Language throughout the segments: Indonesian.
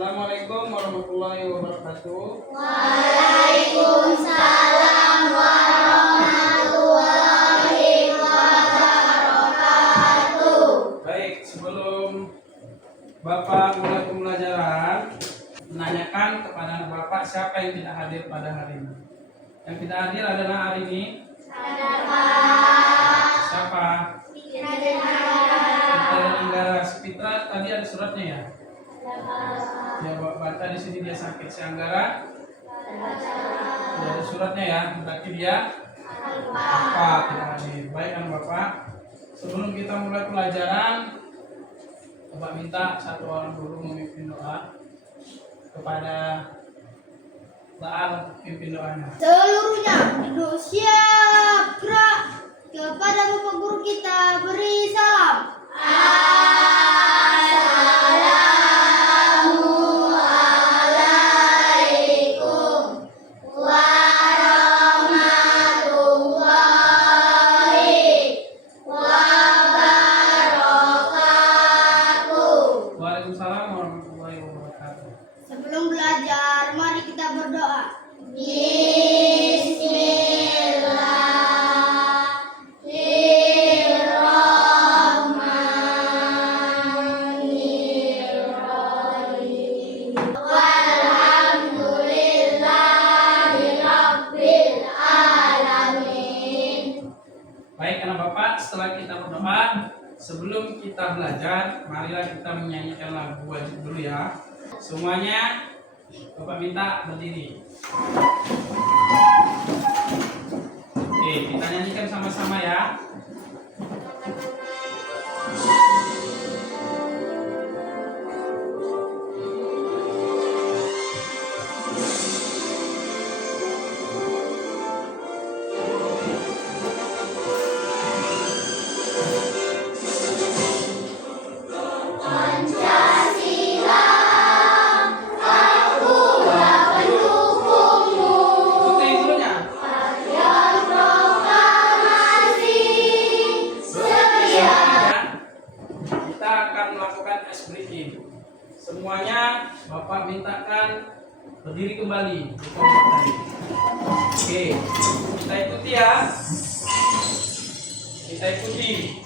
Assalamualaikum warahmatullahi wabarakatuh. Waalaikumsalam warahmatullahi wabarakatuh. Baik, sebelum Bapak mulai pembelajaran, menanyakan kepada anak Bapak siapa yang tidak hadir pada hari ini. Yang tidak hadir adalah hari ini. Siapa? Fitra dan Anggara. Fitra tadi ada suratnya ya? Ya, baca di sini dia sakit. Si Anggara tidak ada suratnya ya, berarti dia apa tidak hadir. Baik anak Bapak, sebelum kita mulai pelajaran, Bapak minta satu orang dulu memimpin doa kepada Baal, pimpin doanya. Seluruhnya duduk siap gerak. Kepada Bapak Guru kita beri salam. Assalamualaikum warahmatullahi wabarakatuh. Waalaikumsalam warahmatullahi wabarakatuh. Sebelum belajar, mari kita berdoa. Bismillahirrahmanirrahim. Walhamdulillahirabbil alamin. Baik anak Bapak, setelah kita berdoa, sebelum kita belajar, marilah kita menyanyikan lagu wajib dulu ya. Semuanya Bapak minta berdiri. Oke, kita nyanyikan sama-sama ya. Pancasila, akulah pendukungmu. Ikuti dulunya. Yang proklamasi setia. Ya, kita akan melakukan ice breaking. Semuanya Bapak mintakan berdiri kembali. Oke, kita ikuti ya. Kita ikuti.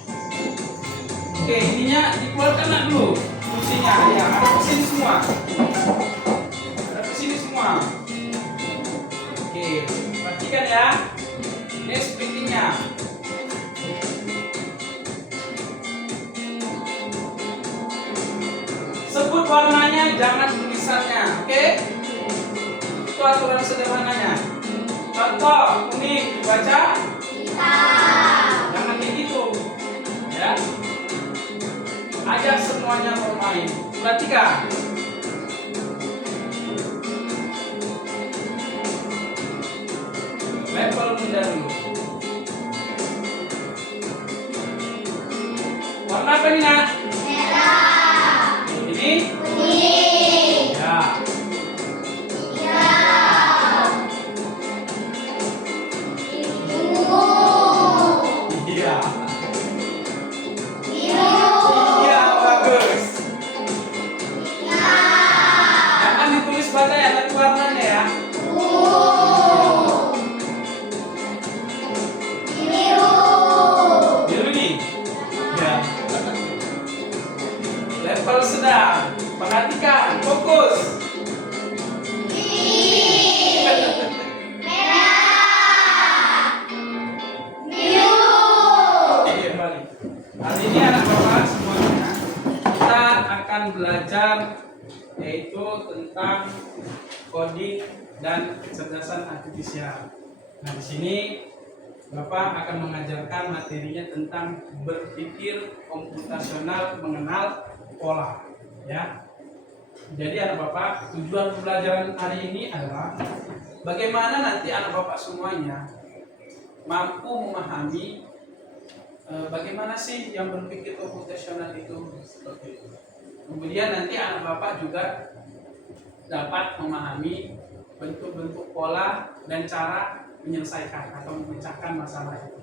Oke, ininya dikeluarkan nak dulu. Fungsinya ya, ada ke sini semua. Ada ke sini semua. Oke, perhatikan ya. Ini ice breaking-nya. Sebut warnanya, jangan tulisannya, oke? Itu aturan sederhananya. Contoh, kuning dibaca, jangan kayak gitu, ya. Ajak semuanya bermain. Perhatikan. Level muda dulu. Warna apa ini nak? Merah, Ini? kuning, Ya. hijau, ungu, Iya. biru, Iya, bagus. merah, Jangan ditulis baca ya, tapi warnanya ya. ungu, biru, Biru nih. Ya. Level sedang. Perhatikan, fokus. merah, biru. Oke, kembali. Hari ini anak bapak semuanya kita akan belajar yaitu tentang coding dan kecerdasan artifisial. Nah, di sini Bapak akan mengajarkan materinya tentang berpikir komputasional mengenal pola, ya. Jadi anak Bapak, tujuan pembelajaran hari ini adalah bagaimana nanti anak Bapak semuanya mampu memahami bagaimana sih yang berpikir komputasional itu seperti itu. Kemudian nanti anak Bapak juga dapat memahami bentuk-bentuk pola dan cara menyelesaikan atau memecahkan masalah itu.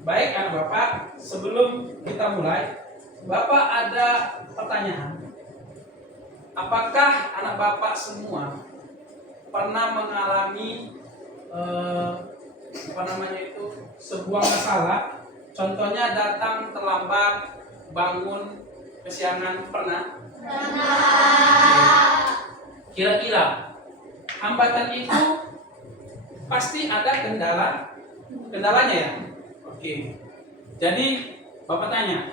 Baik anak Bapak, sebelum kita mulai, Bapak ada pertanyaan? apakah anak bapak semua pernah mengalami sebuah masalah? Contohnya datang terlambat, bangun kesiangan, pernah? Kira-kira hambatan itu pasti ada kendalanya ya. Oke. Jadi bapak tanya,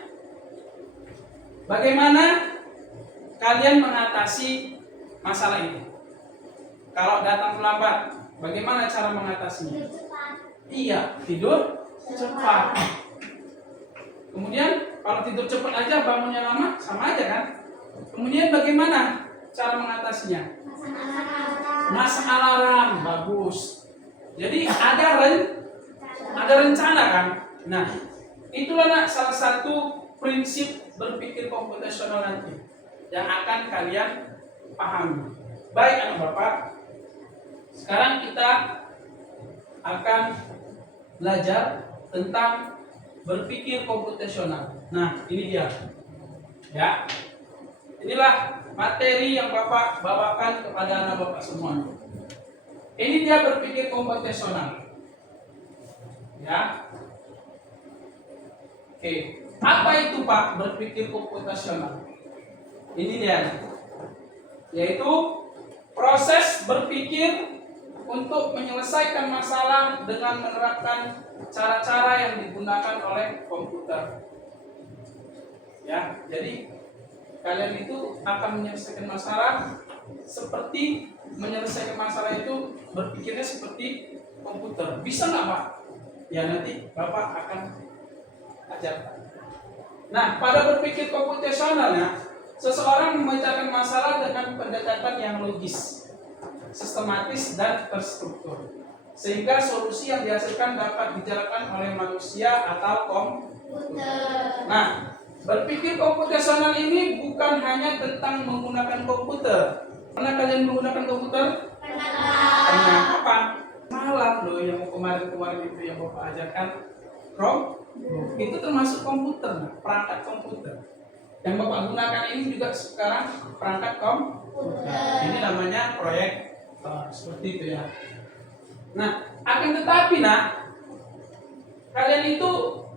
bagaimana kalian mengatasi masalah itu? Kalau datang terlambat, bagaimana cara mengatasinya? Iya, tidur cepat. Kemudian kalau tidur cepat aja bangunnya lama, sama aja kan? Kemudian bagaimana cara mengatasinya? Masang alarm, bagus. Jadi ada rencana kan? Nah, itulah salah satu prinsip berpikir komputasional nanti yang akan kalian pahami. Baik anak bapak, sekarang kita akan belajar tentang berpikir komputasional. Nah, ini dia. Ya. Inilah materi yang Bapak bawakan kepada anak Bapak semua. Ini dia berpikir komputasional. Ya. Oke. Apa itu Pak berpikir komputasional? Ini dia. Yaitu proses berpikir untuk menyelesaikan masalah dengan menerapkan cara-cara yang digunakan oleh komputer. Ya, jadi kalian itu akan menyelesaikan masalah seperti menyelesaikan masalah itu berpikirnya seperti komputer. Bisa nggak Pak? Ya nanti Bapak akan ajarkan. Nah, pada berpikir komputasionalnya, seseorang memecahkan masalah dengan pendekatan yang logis, sistematis dan terstruktur, sehingga solusi yang dihasilkan dapat dijalankan oleh manusia atau komputer. Nah, berpikir komputasional ini bukan hanya tentang menggunakan komputer. Pernah kalian menggunakan komputer? Pernah. Kapan? Malam loh yang kemarin itu yang Bapak ajarkan Chrome. Itu termasuk komputer, nah, perangkat komputer. Yang Bapak gunakan ini juga sekarang perangkat komputer. Ini namanya proyek. Seperti itu ya. Nah, akan tetapi kalian itu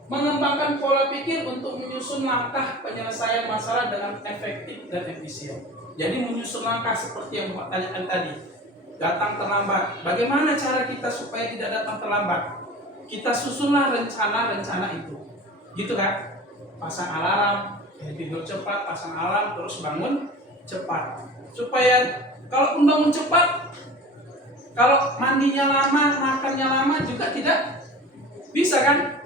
mengembangkan pola pikir untuk menyusun langkah penyelesaian masalah dengan efektif dan efisien. Jadi menyusun langkah seperti yang Bapak tanyakan tadi. Datang terlambat. Bagaimana cara kita supaya tidak datang terlambat? Kita susunlah rencana-rencana itu. Gitu kan? Pasang alarm, tidur cepat, pasang alarm, terus bangun cepat. Supaya kalau bangun cepat, kalau mandinya lama, makannya lama juga tidak bisa kan?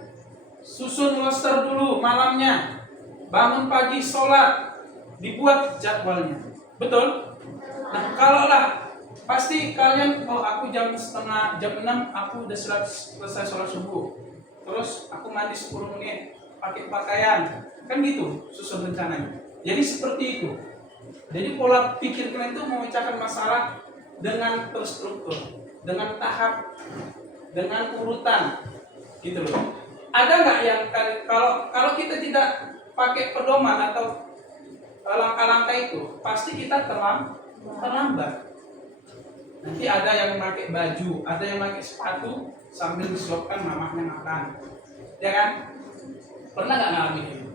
Susun roster dulu malamnya, bangun pagi sholat, dibuat jadwalnya, betul? Nah, kalaulah pasti kalian, aku jam 6 aku udah selesai sholat subuh, terus aku mandi 10 menit, pakai pakaian, kan gitu susun rencananya. Jadi seperti itu. Jadi pola pikir kalian itu memecahkan masalah dengan terstruktur, dengan tahap, dengan urutan, gitu loh. Ada nggak yang kalau kita tidak pakai pedoman atau langkah-langkah itu, pasti kita terlambat. Nanti ada yang memakai baju, ada yang memakai sepatu sambil disuapkan mamahnya makan, ya kan? Pernah nggak ngalamin itu?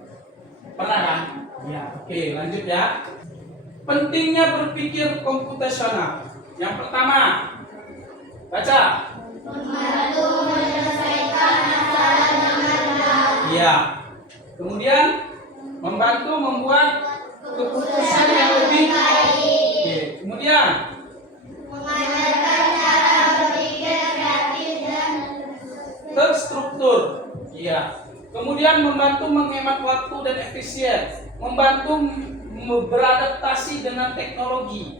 Pernah kan? Ya, oke, lanjut ya. Pentingnya berpikir komputasional. Yang pertama, baca. Membantu menyelesaikan masalah dengan mudah. Iya. Kemudian membantu membuat keputusan yang lebih baik. Oke. Kemudian Mengajarkan cara berpikir kreatif dan terstruktur. Iya. Kemudian membantu menghemat waktu dan efisien, membantu beradaptasi dengan teknologi.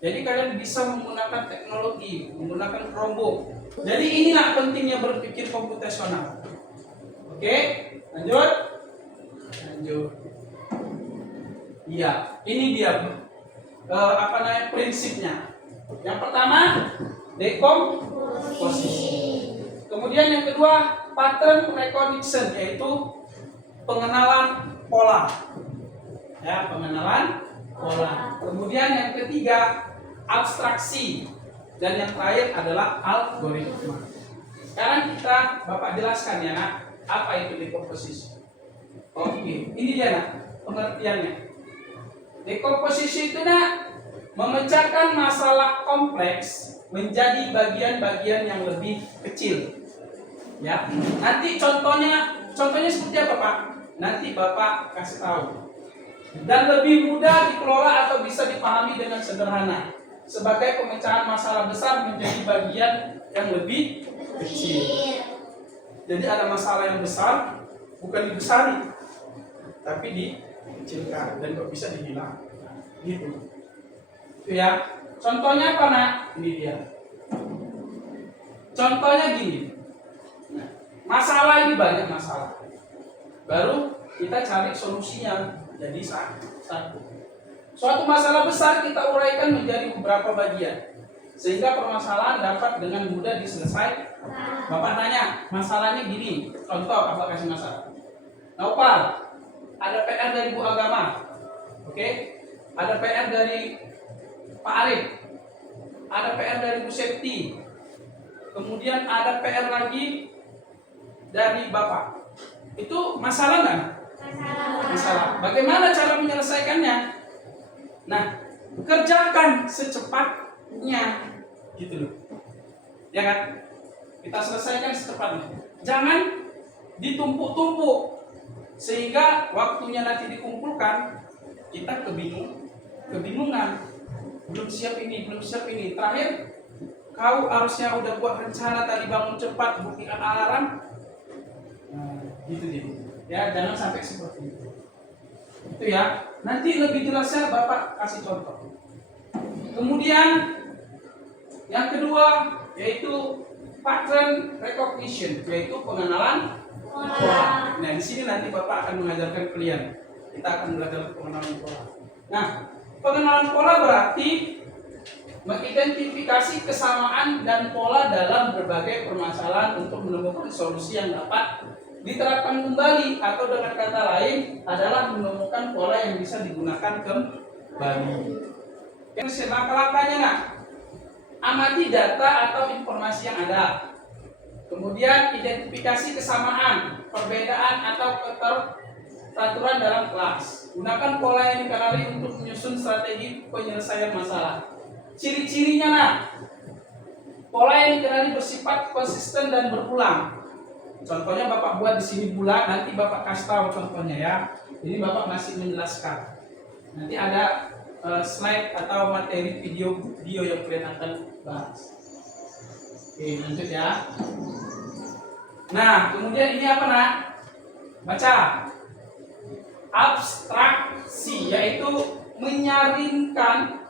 Jadi kalian bisa menggunakan teknologi, menggunakan Chromebook. Jadi inilah pentingnya berpikir komputasional. Oke, lanjut. Iya, ini dia prinsipnya. Yang pertama, dekomposisi. Kemudian yang kedua, pattern recognition, yaitu pengenalan pola. Ya, pengenalan pola. Kemudian yang ketiga, abstraksi. Dan yang terakhir adalah algoritma. Sekarang Bapak jelaskan ya nak, apa itu dekomposisi. Oke, ini dia nak, pengertiannya. Dekomposisi itu nak, memecahkan masalah kompleks menjadi bagian-bagian yang lebih kecil. Ya, nanti contohnya seperti apa Pak? Nanti Bapak kasih tahu. Dan lebih mudah dikelola atau bisa dipahami dengan sederhana. Sebagai pemecahan masalah besar menjadi bagian yang lebih kecil. Jadi ada masalah yang besar, bukan dibesari, tapi dikecilkan dan bisa dihilang. Gitu. Itu ya. Contohnya apa nak? Ini dia. Contohnya gini. Nah, masalah ini banyak masalah. Baru kita cari solusinya. Jadi satu. Suatu masalah besar kita uraikan menjadi beberapa bagian, sehingga permasalahan dapat dengan mudah diselesaikan. Bapak tanya, masalahnya gini. Contoh, Bapak kasih masalah. Naupal, ada PR dari Bu Agama. Oke? Ada PR dari Pak Arif. Ada PR dari Bu Septi. Kemudian ada PR lagi dari Bapak. Itu masalah nggak? Masalah. Bagaimana cara menyelesaikannya? Nah, kerjakan secepatnya, gitu loh. Ya kan? Kita selesaikan secepatnya. Jangan ditumpuk-tumpuk sehingga waktunya nanti dikumpulkan kita kebingungan. Belum siap ini. Terakhir, kau harusnya udah buat rencana tadi bangun cepat, buktikan alarm. Nah, gitu gitu. Ya, jangan sampai seperti itu. Itu ya. Nanti lebih jelasnya Bapak kasih contoh. Kemudian yang kedua yaitu pattern recognition, yaitu pengenalan pola. Nah, di sini nanti Bapak akan mengajarkan kalian. Kita akan belajar pengenalan pola. Nah, pengenalan pola berarti mengidentifikasi kesamaan dan pola dalam berbagai permasalahan untuk menemukan solusi yang dapat diterapkan kembali, atau dengan kata lain adalah menemukan pola yang bisa digunakan kembali. Langkah-langkahnya nak, amati data atau informasi yang ada. Kemudian identifikasi kesamaan, perbedaan atau keteraturan dalam kelas. Gunakan pola yang dikenali untuk menyusun strategi penyelesaian masalah. Ciri-cirinya nak, pola yang dikenali bersifat konsisten dan berulang. Contohnya Bapak buat di sini bulan, nanti Bapak kasih tahu contohnya ya. Ini Bapak masih menjelaskan. Nanti ada slide atau materi video yang kalian akan bahas. Oke, lanjut ya. Nah, kemudian ini apa nak? Baca. Abstraksi, yaitu menyarikan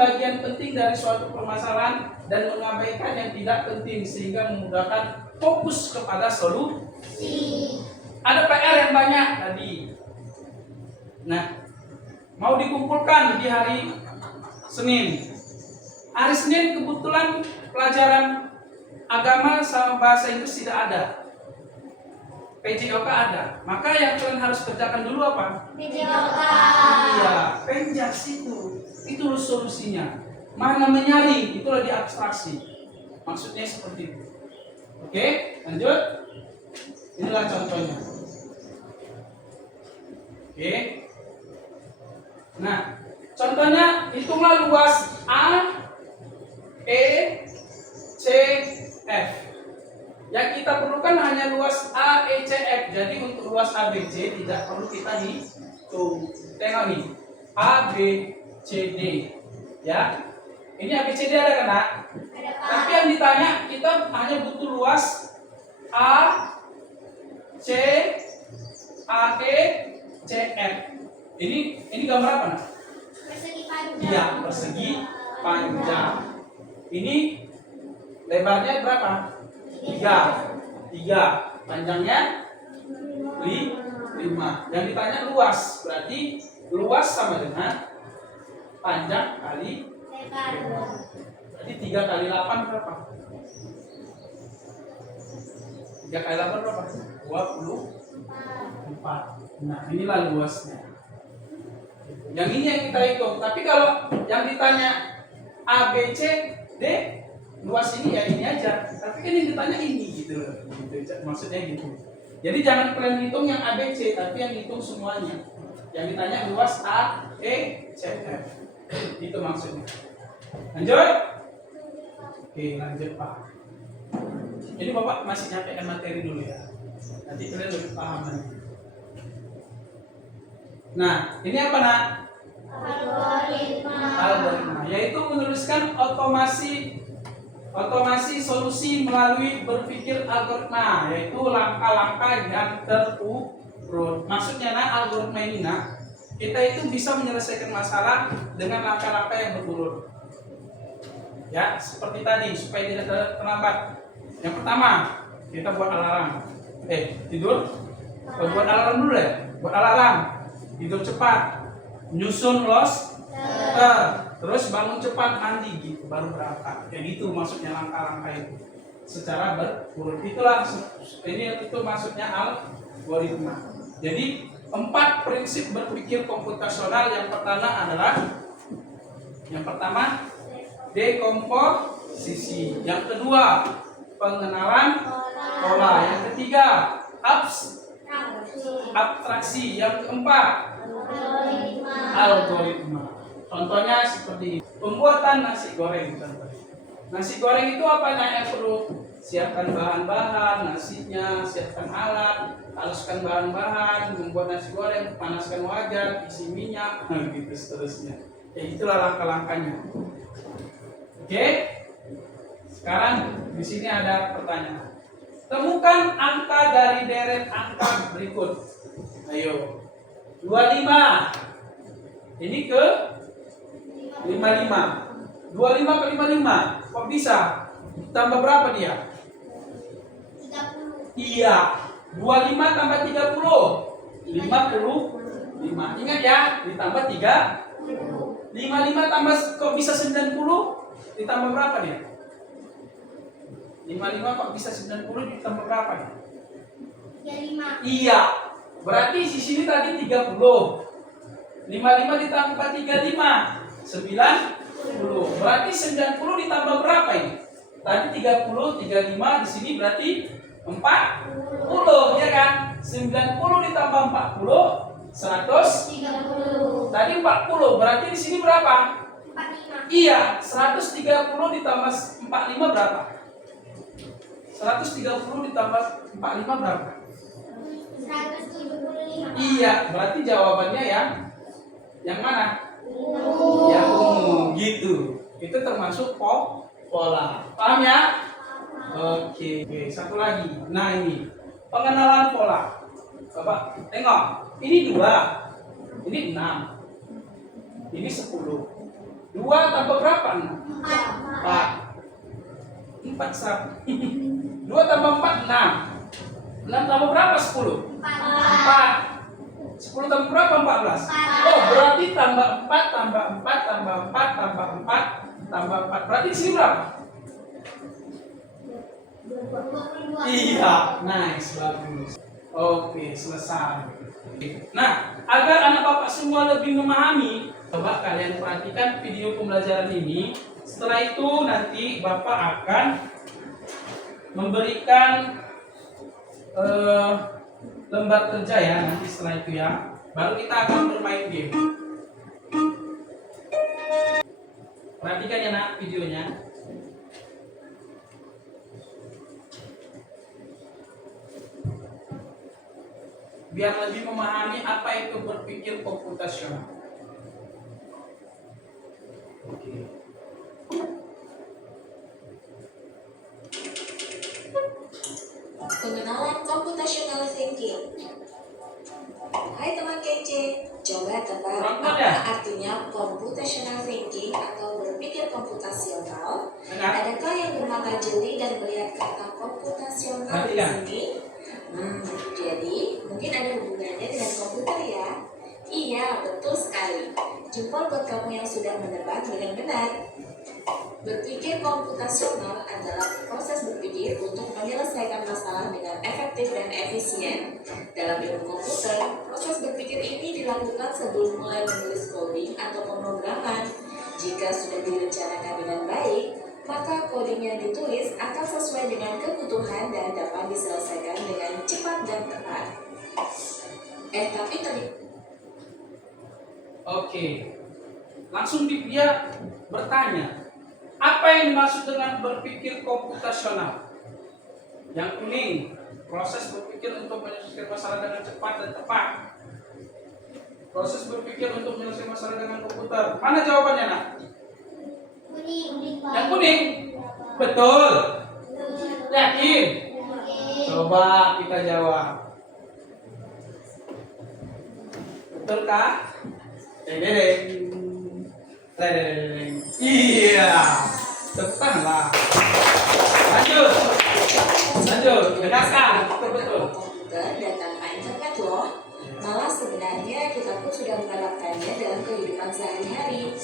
bagian penting dari suatu permasalahan dan mengabaikan yang tidak penting sehingga memudahkan fokus kepada solusi. Ada PR yang banyak tadi. Nah, mau dikumpulkan di hari Senin. Hari Senin kebetulan pelajaran agama sama bahasa Inggris tidak ada. PJOK ada. Maka yang kalian harus kerjakan dulu apa? PJOK. Iya, penjas itu. Itu solusinya. Mana menyaring, itulah diabstraksi. Maksudnya seperti itu. Oke, lanjut. Inilah contohnya. Oke. Nah, contohnya hitunglah luas A, E, C, F. Yang kita perlukan hanya luas A, E, C, F. Jadi untuk luas A, B, C tidak perlu kita hitung. Tengok nih, A, B, C, D. Ya, ini A, B, C, D ada kan? Ada. Tapi yang ditanya kita hanya butuh luas A, C, A, E, C, F. Ini gambar apa nak? Persegi panjang. Iya, persegi panjang. Ini lebarnya berapa? 3. Panjangnya 5. Yang ditanya luas, berarti luas sama dengan panjang kali lebar. Berarti 3 kali 8 berapa? 3 kali 8 berapa? 24. Nah, inilah luasnya. Yang ini yang kita hitung. Tapi kalau yang ditanya A, B, C, D, luas ini ya ini aja. Tapi kan yang ditanya ini gitu loh. Gitu, maksudnya gitu. Jadi jangan kalian hitung yang A, B, C, tapi yang hitung semuanya. Yang ditanya luas A, E, C, F. Itu maksudnya. Lanjut. Oke, lanjut Pak. Ini Bapak masih nyampaikan materi dulu ya. Nanti kalian lebih paham nanti. Nah, ini apa nak? Algoritma, yaitu menuliskan otomasi solusi melalui berpikir algoritma, yaitu langkah-langkah yang terurut. Maksudnya nak, algoritma ini nak, kita itu bisa menyelesaikan masalah dengan langkah-langkah yang berurut. Ya, seperti tadi supaya tidak terlambat. Yang pertama, kita buat alarm. Tidur. Buat alarm dulu ya. Buat alarm. Tidur cepat, nyusun terus bangun cepat, mandi gitu, baru berangkat. Kayak gitu maksudnya langkah-langkah itu. Secara berurut. Itulah ini itu maksudnya algoritma. Jadi 4 prinsip berpikir komputasional. Yang pertama dekomposisi. Yang kedua pengenalan pola. Yang ketiga abstraksi. Yang keempat algoritma. Contohnya seperti pembuatan nasi goreng. Nasi goreng itu apa yang perlu? Siapkan bahan-bahan, nasinya, siapkan alat, haluskan bahan-bahan, membuat nasi goreng, panaskan wajan, isi minyak, gitu seterusnya. Ya itulah langkah-langkahnya. Oke? Sekarang di sini ada pertanyaan. Temukan angka dari deret angka berikut. Ayo. 25. Ini ke 55. 25 ke 55. Kok bisa? Tambah berapa dia? 30. Iya. 25 tambah 30. 55. Ingat ya, ditambah 3. 55 tambah kok bisa 90? Ditambah berapa dia? 55 kok bisa 90 ditambah berapa dia? 35. Iya. Berarti di sini tadi 30. 55 ditambah 35, 90. Berarti 90 ditambah berapa ini? Tadi 30, 35, di sini berarti 40, ya kan? 90 ditambah 40, 130. Tadi 40, berarti di sini berapa? 45. Iya, 130 ditambah 45 berapa? 130 ditambah 45 berapa? 175. Iya, berarti jawabannya yang mana? Ungu. Yang ungu, gitu. Itu termasuk pola. Paham ya? Oke, satu lagi. Nah ini pengenalan pola. Coba tengok. Ini 2, ini 6, ini 10. 2 tambah berapa? 4. 4 sab. 2 tambah 4 6. 6 tambah berapa? 10. 4. 10 tambah berapa? 14. Oh, berarti tambah 4 tambah 4 tambah 4 tambah 4 tambah 4. Berarti di sini berapa? 22. Iya, nice, bagus. Oke, selesai. Nah, agar anak bapak semua lebih memahami, coba kalian perhatikan video pembelajaran ini. Setelah itu nanti bapak akan memberikan lembar kerja ya, nanti setelah itu ya. Baru kita akan bermain game. Perhatikan ya nak videonya. Biar lebih memahami apa itu berpikir komputasional. Oke. Pengenalan computational thinking. Hai teman kece, coba tebak Rambut apa ya? artinya computational thinking atau berpikir komputasional? Dengar. Adakah yang bermata jeli dan melihat kata komputasional di Perhatikan. sini? Jadi mungkin ada hubungannya dengan komputer ya. Iya, betul sekali. Jempol buat kamu yang sudah menebak dengan benar. Berpikir komputasional adalah proses berpikir untuk menyelesaikan masalah dengan efektif dan efisien. Dalam ilmu komputer, proses berpikir ini dilakukan sebelum mulai menulis coding atau pemrograman. Jika sudah direncanakan dengan baik, maka coding yang ditulis akan sesuai dengan kebutuhan dan dapat diselesaikan dengan cepat dan tepat. Tapi tadi Oke, langsung dia bertanya, apa yang dimaksud dengan berpikir komputasional? Yang kuning, proses berpikir untuk menyelesaikan masalah dengan cepat dan tepat. Proses berpikir untuk menyelesaikan masalah dengan komputer. Mana jawabannya, nak? Kuning. Yang kuning? Betul. Yakin? Coba kita jawab. Betulkah? Dedeng. Iya. Tetanglah. Lanjut. Dengarkan. Betul. komputer dan tanpa internet loh. Malah sebenarnya kita pun sudah menerapkannya dalam kehidupan sehari-hari.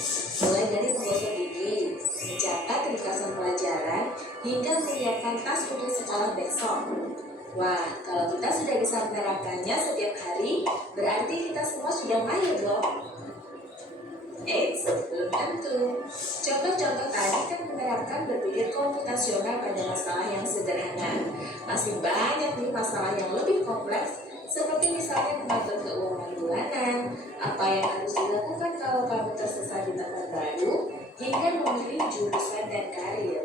Mulai dari menggosok gigi, mencatat ringkasan pelajaran, hingga menyiapkan tas untuk sekolah besok. Wah, kalau kita sudah bisa menerapkannya setiap hari, berarti kita semua sudah mahir loh. Belum tentu. Contoh-contoh tadi kan menerapkan berpikir komputasional pada masalah yang sederhana. Masih banyak nih masalah yang lebih kompleks, seperti misalnya mengatur keuangan bulanan, apa yang harus dilakukan kalau kamu tersesat di tempat baru, hingga memilih jurusan dan karir.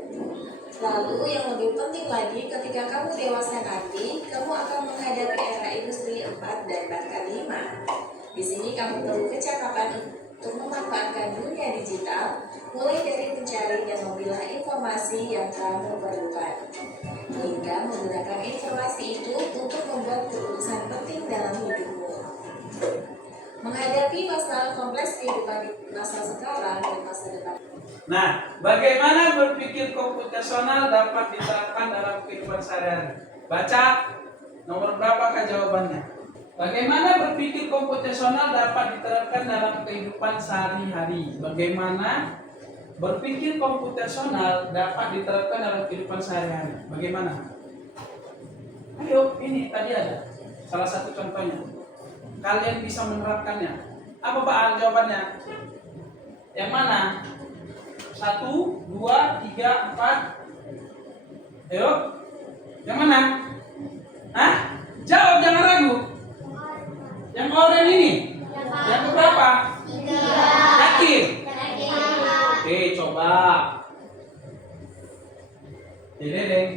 Lalu yang lebih penting lagi, ketika kamu dewasa nanti, kamu akan menghadapi era industri 4 dan bahkan 5. Di sini kamu perlu kecakapan untuk memanfaatkan dunia digital, mulai dari mencari dan memilah informasi yang kamu perlukan, hingga menggunakan informasi itu untuk membuat keputusan penting dalam hidupmu. Menghadapi masalah kompleks kehidupan di masa sekarang dan masa depan. Nah, bagaimana berpikir komputasional dapat diterapkan dalam kehidupan sehari-hari? Baca, nomor berapakah jawabannya? Bagaimana berpikir komputasional dapat diterapkan dalam kehidupan sehari-hari? Bagaimana berpikir komputasional dapat diterapkan dalam kehidupan sehari-hari? Bagaimana? Ayo, ini tadi ada salah satu contohnya. Kalian bisa menerapkannya. Apa Pak jawabannya? Yang mana? 1, 2, 3, 4. Ayo. Yang mana? Hah? Jawab, jangan ragu. Yang oranye ini? Yang keberapa? 3. Yakin? Oke, coba. Dedeng.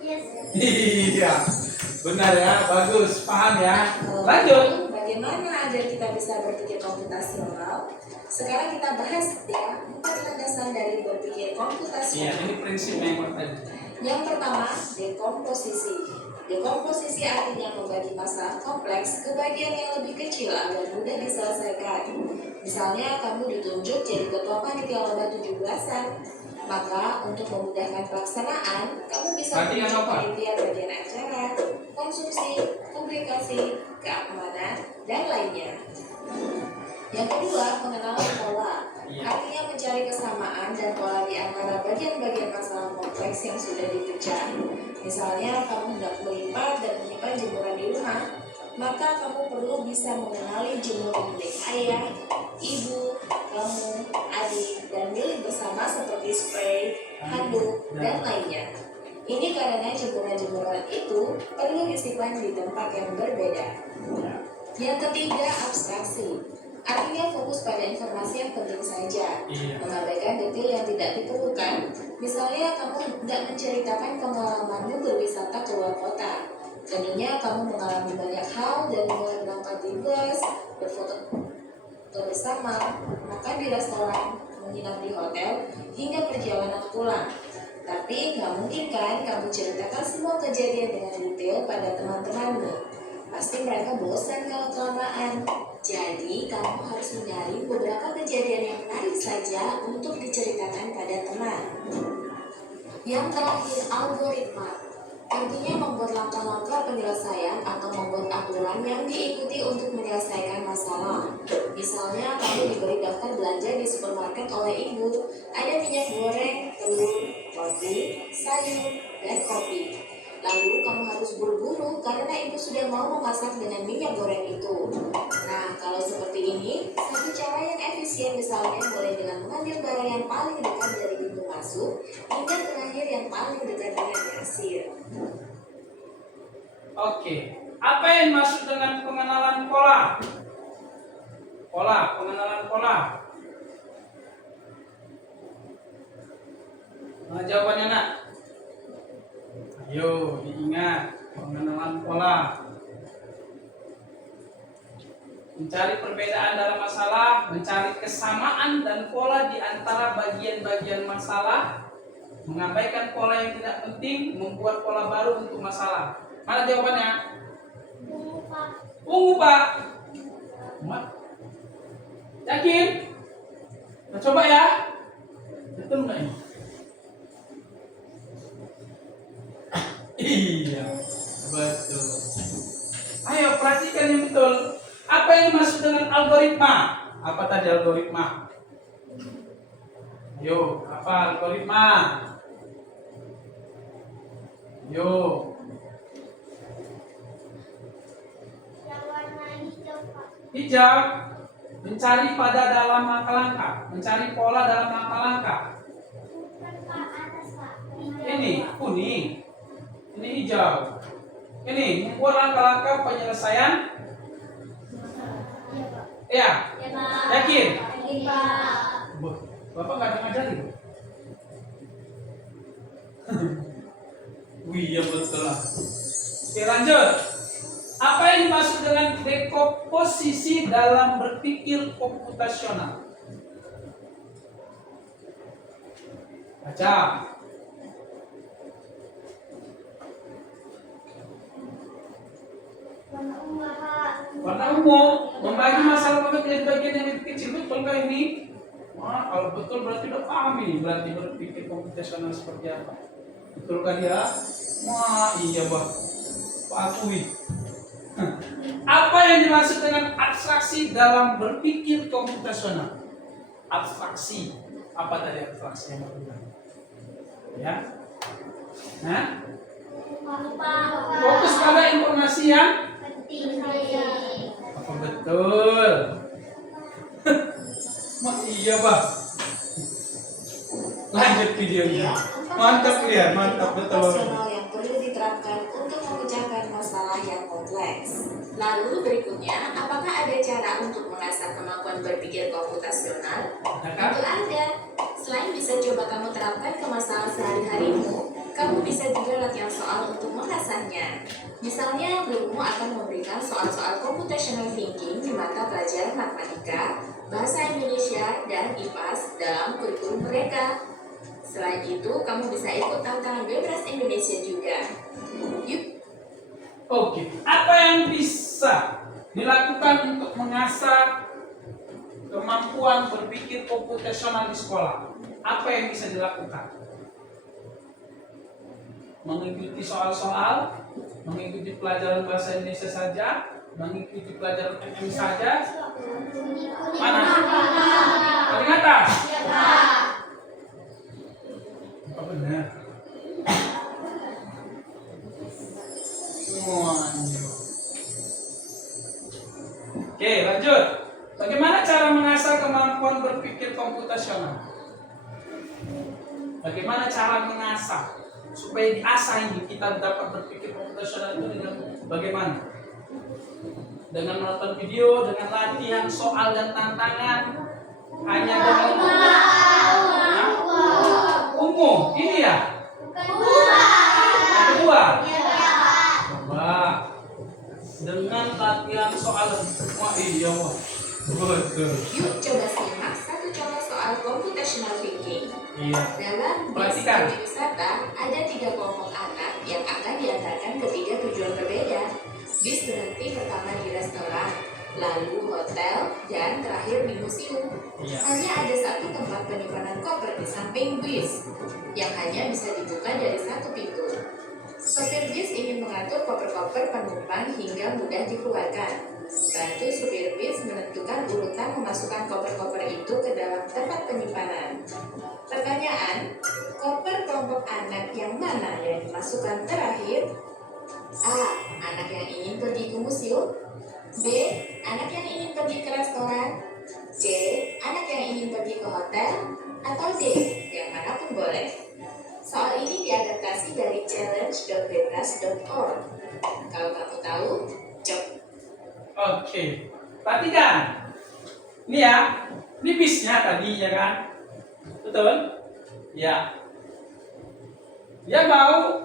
Yes. Iya. Benar ya, bagus, paham ya. Lanjut. Bagaimana agar kita bisa berpikir komputasional? Sekarang kita bahas ya 4 landasan dari berpikir Iya, komputasional. ini prinsipnya yang tadi. Yang pertama, dekomposisi. Dekomposisi artinya membagi masalah kompleks ke bagian yang lebih kecil agar mudah diselesaikan. Misalnya kamu ditunjuk jadi ketua panitia lomba 17-an. Maka untuk memudahkan pelaksanaan, kamu bisa Bagian menunjuk apa? panitia bagian acara, konsumsi, publikasi, keamanan, dan lainnya. Yang kedua, mengenali pola. Artinya mencari kesamaan dan pola di antara bagian-bagian masalah kompleks yang sudah dipecah. Misalnya, kamu hendak melipat dan menyimpan jemuran di rumah, maka kamu perlu bisa mengenali jemuran milik ayah, ibu, kamu, adik, dan milik bersama seperti spray, handuk, dan lainnya. Ini karena jemuran-jemuran itu perlu disimpan di tempat yang berbeda. Yang ketiga, abstraksi. Artinya fokus pada informasi yang penting saja, mengabaikan detail yang tidak diperlukan. Misalnya, kamu tidak menceritakan pengalamanmu berwisata ke luar kota. Tadinya kamu mengalami banyak hal dari mulai berangkat di bus, berfoto bersama, makan di restoran, menginap di hotel, hingga perjalanan pulang. Tapi nggak mungkin kan kamu ceritakan semua kejadian dengan detail pada teman-temanmu. Pasti mereka bosan kalau kelamaan. Jadi kamu harus mencari beberapa kejadian yang menarik saja untuk diceritakan pada teman. Yang terakhir, algoritma. artinya membuat langkah-langkah penyelesaian atau membuat aturan yang diikuti untuk menyelesaikan masalah. Misalnya, kamu diberi daftar belanja di supermarket oleh ibu. Ada minyak goreng, telur, roti, sayur, dan kopi. Lalu kamu harus buru-buru karena ibu sudah mau memasak dengan minyak goreng itu. Nah, kalau seperti ini, satu cara yang efisien misalnya boleh dengan mengambil barang yang paling dekat dari pintu masuk hingga terakhir yang paling dekat dengan kasir. Oke, apa yang dimaksud dengan pengenalan pola? Pengenalan pola. Nah, jawabannya nak. Ayo diingat pengenalan pola. Mencari perbedaan dalam masalah, mencari kesamaan dan pola di antara bagian-bagian masalah, mengabaikan pola yang tidak penting, membuat pola baru untuk masalah. Mana jawabannya? Ungu, Pak. Mak. Yakin? Nah, coba ya. Betul nggak ini? Iya, betul. Ayo perhatikan yang betul. Apa yang dimaksud dengan algoritma? Apa tadi algoritma? Yo, apa algoritma? Yo. Yang warna hijau, Pak. Hijau. Mencari pada dalam langkah-langkah. Mencari pola dalam langkah-langkah. Bukan, Pak, atas, Pak. Hijau, Ini Pak. kuning. Ini hijau. Ini membuat langkah-langkah penyelesaian. Iya, Pak. Ya, Ya, Pak. yakin? Yakin, Pak. Bapak nggak ada ngajarin. Wih, ya betul lah. Oke, lanjut. Apa yang dimaksud dengan dekomposisi dalam berpikir komputasional? Baca. Warna ungu, Pak. Warna ungu membagi masalah menjadi bagian yang lebih kecil, betul nggak ini? Wah, kalau betul berarti udah paham ini, berarti berpikir komputasional seperti apa? Betul kan ya? Wah, iya Pak. Pak akui. Apa yang dimaksud dengan abstraksi dalam berpikir komputasional? Abstraksi. Apa tadi abstraksi yang berguna? Ya? Nah, fokus pada informasi yang Penting. apa betul? Iya Pak. Lanjut videonya. Mantap ya, mantap betul. Komputasional yang perlu diterapkan untuk memecahkan masalah yang kompleks. Lalu berikutnya, apakah ada cara untuk mengasah kemampuan berpikir komputasional? Tentu ada. Selain bisa coba kamu terapkan ke masalah sehari-harimu, kamu bisa juga latihan soal untuk mengasahnya. Misalnya, gurumu akan memberikan soal-soal computational thinking di mata pelajaran matematika, bahasa Indonesia, dan IPAS dalam kurikulum mereka. Selain itu, kamu bisa ikut tantangan bebas Indonesia juga. Yuk. Oke, apa yang bisa dilakukan untuk mengasah kemampuan berpikir komputasional di sekolah? Apa yang bisa dilakukan? Mengikuti soal-soal, mengikuti pelajaran bahasa Indonesia saja, mengikuti pelajaran MM saja. Mana? Paling atas. Iya, Pak. Apa benar? Semuanya. Oke, lanjut. Bagaimana cara mengasah kemampuan berpikir komputasional? Bagaimana cara mengasah supaya diasah ini kita dapat berpikir komputasional itu dengan bagaimana? Dengan menonton video, dengan latihan soal dan tantangan, hanya dengan ungu, ini ya? Yang kedua, coba dengan latihan soal. Wah iya wah, betul. Yuk coba simak satu contoh soal computational thinking. Iya. Dalam Perhatikan. bis wisata ada 3 kelompok anak yang akan diantarkan ke 3 tujuan berbeda. Bis berhenti pertama di restoran, lalu hotel, dan terakhir di museum. Iya. Hanya ada satu tempat penyimpanan koper di samping bis yang hanya bisa dibuka dari satu pintu. Sopir bis ingin mengatur koper-koper penumpang hingga mudah dikeluarkan. Bantu supir bis menentukan urutan memasukkan koper-koper itu ke dalam tempat penyimpanan. Pertanyaan, koper kelompok anak yang mana yang dimasukkan terakhir? A. Anak yang ingin pergi ke museum. B. Anak yang ingin pergi ke restoran. C. Anak yang ingin pergi ke hotel. Atau D. Yang manapun boleh. Soal ini diadaptasi dari challenge.bebas.org. Kalau kamu tahu, cek. Oke, perhatikan. Ini ya, ini bisnya tadi ya kan, betul? Ya. Dia mau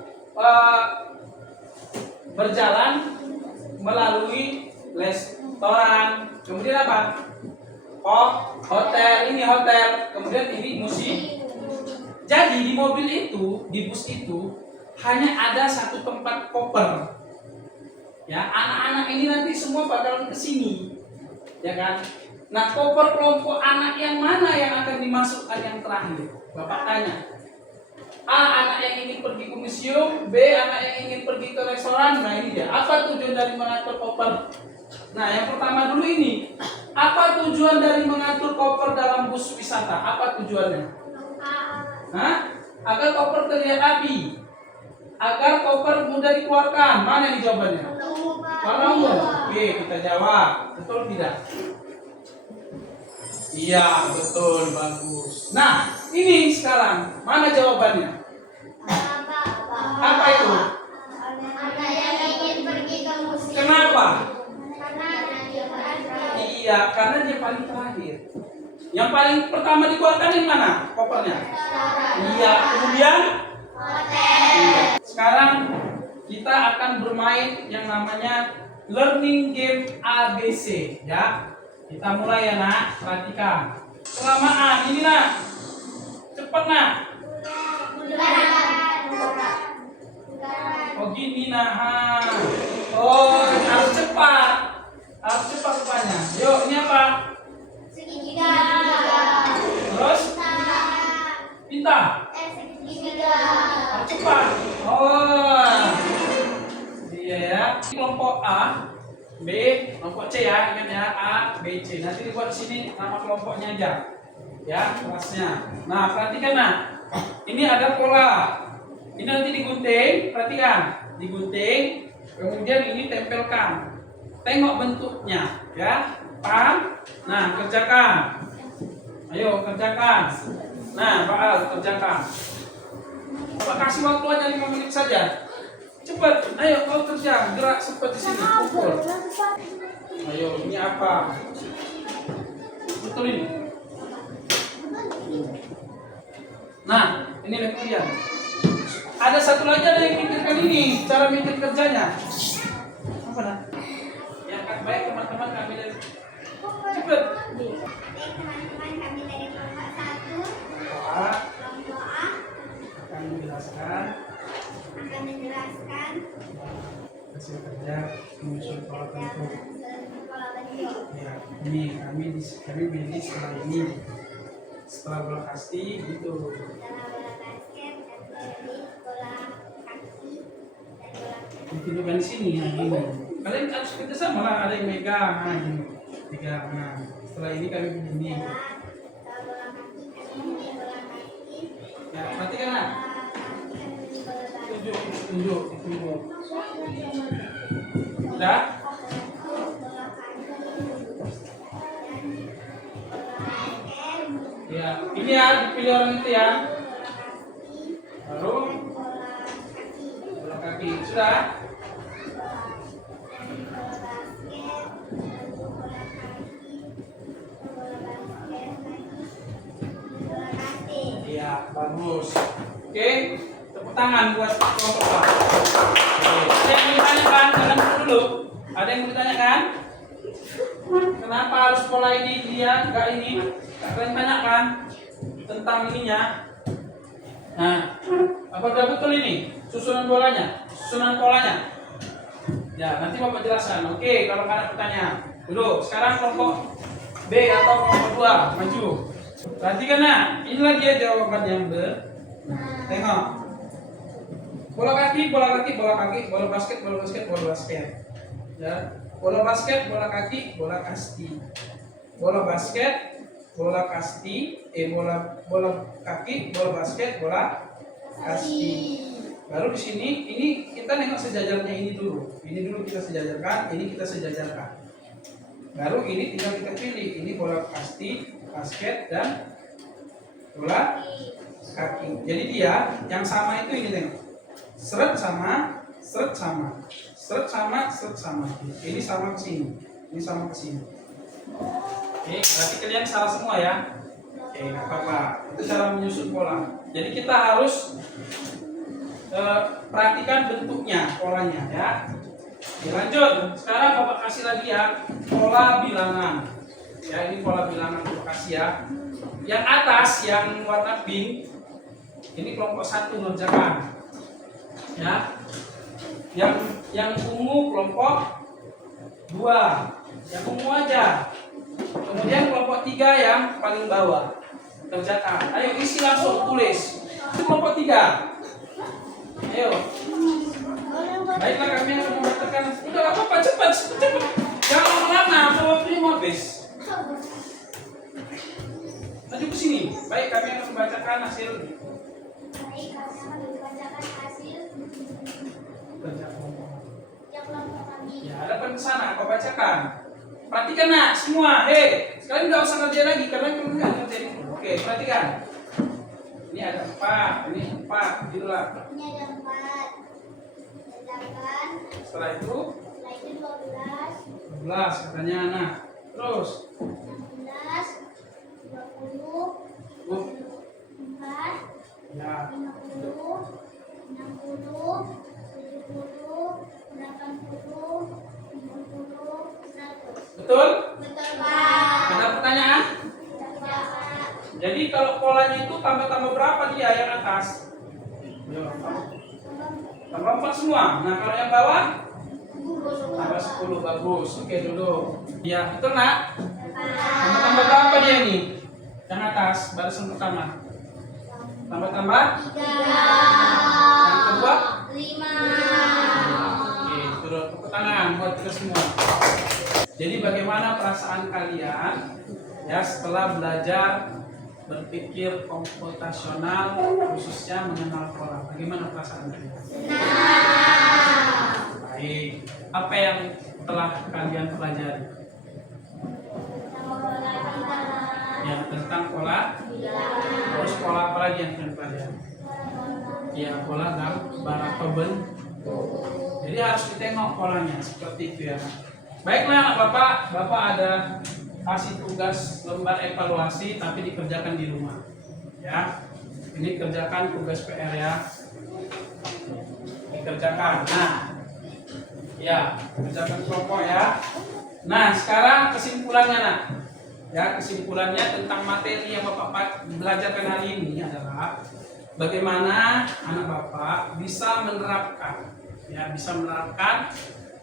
berjalan melalui restoran, kemudian apa? Oh, hotel, ini hotel, kemudian ini museum. Jadi di mobil itu, di bus itu hanya ada satu tempat koper. Ya, anak-anak ini nanti semua bakalan ke sini. Ya kan? Nah, koper kelompok anak yang mana yang akan dimasukkan yang terakhir? Bapak tanya. A. Anak yang ingin pergi ke museum. B. Anak yang ingin pergi ke restoran. Nah, ini dia. Apa tujuan dari mengatur koper? Nah, yang pertama dulu ini. Apa tujuan dari mengatur koper dalam bus wisata? Apa tujuannya? Hah? Agar koper terlihat rapi. Agar koper mudah dikeluarkan. Mana ini jawabannya? Warna ungu. Oke, kita jawab. Betul tidak? Iya, betul. Bagus. Nah, ini sekarang. Mana jawabannya? Apa itu? Anak yang ingin pergi ke museum. Kenapa? Karena dia terakhir. Iya, karena dia paling terakhir. Yang paling pertama dikeluarkan yang mana? Kopernya? Iya, kemudian? Iya. Sekarang kita akan bermain yang namanya learning game ABC ya. Kita mulai ya nak, perhatikan. Kelamaan ini nak. Cepat nak. Oh gini nak. Oh harus cepat. Harus cepat rupanya. Yuk ini apa? Segitiga. Terus? Pinta. Segitiga. Harus cepat. Oh. Iya ya. Kelompok A, B, kelompok C ya, ingat ya, A, B, C. Nanti dibuat di sini nama kelompoknya aja, ya kelasnya. Nah perhatikan nah, ini ada pola. Ini nanti digunting, perhatikan, digunting, kemudian ini tempelkan. Tengok bentuknya, ya, paham? Nah kerjakan. Ayo kerjakan. Nah Pak Al kerjakan. Bapak kasih waktu aja 5 menit saja. Cepat, ayo kau kerja, gerak seperti sini, pukul. Ayo, ini apa? Betul ini. Nah, ini kemudian. Ada satu lagi ada yang mikirkan ini, cara mikir kerjanya. Apa nah? Yang baik teman-teman kami dari. Cepat. Teman-teman kami dari kelompok 1. Kelompok A Akan menjelaskan hasil kerja menyusun pola bentuk. Ya, ini kami pilih setelah ini, setelah bola kasti gitu. Ditentukan di sini ya gini. Kalian harus kita sama lah, ada yang megang, nah gini, pegang. Nah, setelah ini kami begini. Ya, perhatikan lah. Tunjuk. Udah? Ya, ini ya dipilih orang itu ya. Baru bola kaki. Sudah? Iya, bagus. Oke, tepuk tangan buat kelompok A. Ada yang mau ditanyakan? Jangan dulu. Ada yang mau ditanyakan? Kenapa harus pola ini dia enggak ini? Kalian tanyakan tentang ininya. Nah, apakah betul ini susunan bolanya, susunan polanya? Ya, nanti Bapak jelaskan. Oke, kalau ada pertanyaan. Dulu, sekarang kelompok B atau kelompok 2 maju. Perhatikan nah, inilah dia jawaban yang benar. Tengok. Bola kaki, bola kaki, bola kaki, bola basket, bola basket, bola basket. Ya, bola basket, bola kaki, bola kasti. Bola basket, bola kasti, bola kaki, bola basket, bola kasti. Baru di sini, ini kita nengok sejajarnya ini dulu. Ini dulu kita sejajarkan, ini kita sejajarkan. Baru ini tinggal kita pilih. Ini bola kasti, basket, dan bola kaki. Jadi dia yang sama itu ini tengok. Seret sama, seret sama, seret sama, seret sama. Ini sama ke sini, ini sama ke sini. Oke, berarti kalian salah semua ya. Oke, nggak apa-apa. Itu cara menyusun bola. Jadi kita harus perhatikan bentuknya, polanya ya. Oke, lanjut. Sekarang Bapak kasih lagi ya pola bilangan. Ya, ini pola bilangan Bapak kasih ya. Yang atas yang warna pink ini kelompok 1 ngerjakan. Ya. Yang ungu kelompok 2. Yang ungu aja. Kemudian kelompok 3 yang paling bawah. Kerjakan. Ayo isi langsung tulis. Itu kelompok 3. Ayo. Baiklah, kami akan membacakan. Udah apa-apa, cepat. Jangan lama-lama, waktunya mau habis. Maju ke sini. Baik, kami akan membacakan hasil. Baik, kami akan membacakan hasil Kerja kelompok. yang kelompok kami. Ya, hadapan ke sana, kau bacakan. Perhatikan nak, semua. Hei, sekarang nggak usah kerja lagi karena kamu nggak ngerjain itu. Oke, perhatikan. Ini ada 4, ini 4, gitulah. Ini ada 4. Sedangkan Setelah itu setelah itu 12, 12 katanya anak. Terus 16, 20, 24, ya, 50, 60, 70, 80, 90, 100. betul? Betul, Pak. Ada pertanyaan? Betul, Pak. Jadi kalau polanya itu tambah-tambah berapa dia yang atas? Ya, tambah 4 semua. Nah, kalau yang bawah tambah 10, bagus. Oke, duduk. Ya, betul nak? Tambah-tambah berapa dia ini? Yang atas, barisan pertama. Tambah-tambah? 3, Yang kedua? 5. Oke, turun tepuk tangan buat kita semua. Jadi bagaimana perasaan kalian ya setelah belajar berpikir komputasional khususnya mengenal pola? Bagaimana perasaan kalian? Baik. Apa yang telah kalian pelajari? Ya, tentang pola. Terus pola apa lagi yang kalian pelajari? Ya, pola gambar atau bentuk. Jadi harus ditengok polanya seperti itu ya. Baiklah anak bapak ada kasih tugas lembar evaluasi tapi dikerjakan di rumah. Ya, ini kerjakan tugas PR ya. Dikerjakan. Nah, ya kerjakan kelompok ya. Nah, sekarang kesimpulannya nak. Ya, kesimpulannya tentang materi yang bapak belajarkan hari ini adalah bagaimana anak bapak bisa menerapkan, ya bisa menerapkan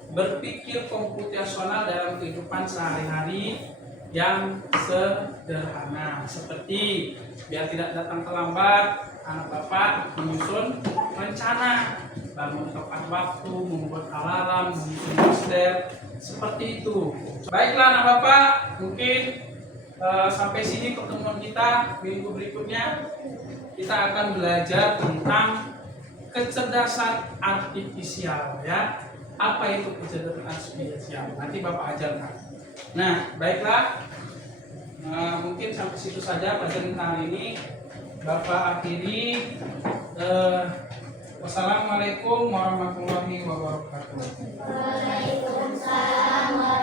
berpikir komputasional dalam kehidupan sehari-hari yang sederhana, seperti biar tidak datang terlambat, anak bapak menyusun rencana, bangun tepat waktu, membuat alarm, menyusun poster, seperti itu. Baiklah anak bapak, mungkin sampai sini pertemuan kita. Minggu berikutnya kita akan belajar tentang kecerdasan artifisial ya. Apa itu kecerdasan artifisial? Nanti Bapak ajarkan. Nah, baiklah. Mungkin sampai situ saja pelajaran hari ini. Bapak akhiri. Wassalamualaikum warahmatullahi wabarakatuh. Waalaikumsalam.